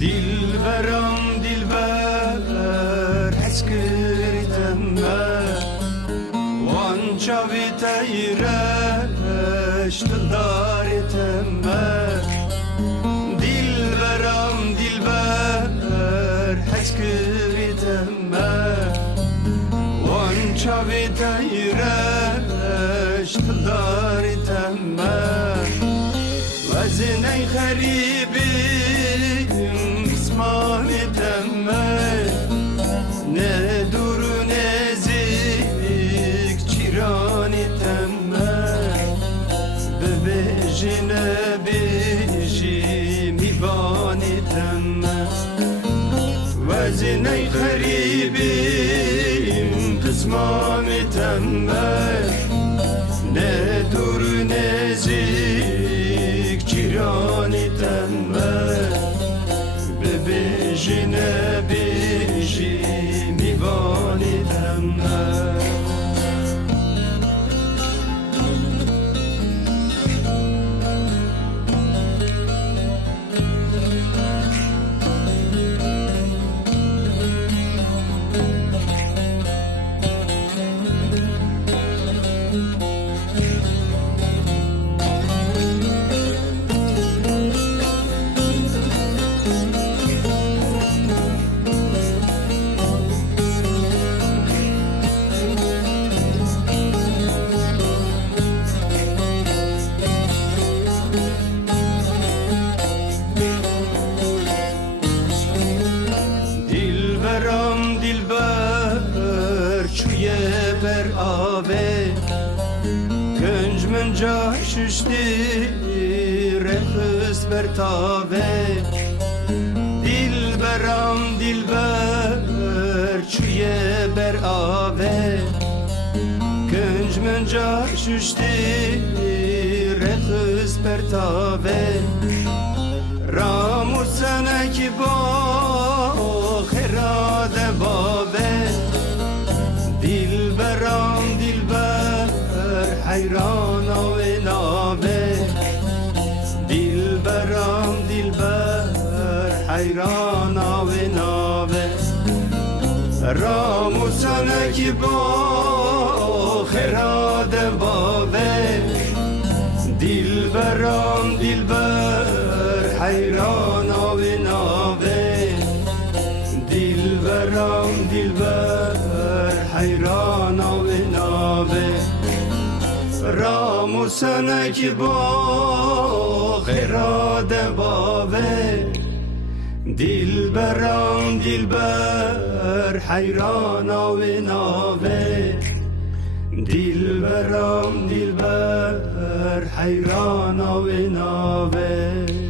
دلبرم دلبر حسکریتم وان چاوی تایرش دلدارتم دلبرم دلبر حسکریتم وان چاوی تایرش دلدارتم وزنی خریبی نه دور و نزدیک چیرانی تمه ببیجی نبیجی میبانی تمه وزنی خریبیم قسمانی تمه نه دور و نزدیک چیرانی تمه ببیجی نبیجی میبانی دمه دلبر چوی بر آوه گنج من جا ششتی رخص بر تاوه دلبرم دلبر چوی بر آوه گنج من جا ششتی رخص بر تاوه رامو سنک با خراد بابه دلبرم دلبر حیران و نابه دلبرم دلبر حیران و نابه رامو سنک با خراد بابه دلبرم دلبر حیران و نابه دلبرم دلبر حیران و نابه رامو سنک با خراد بابه دلبرم دلبر حیران و نابه دلبرم دلبر حیران و نابه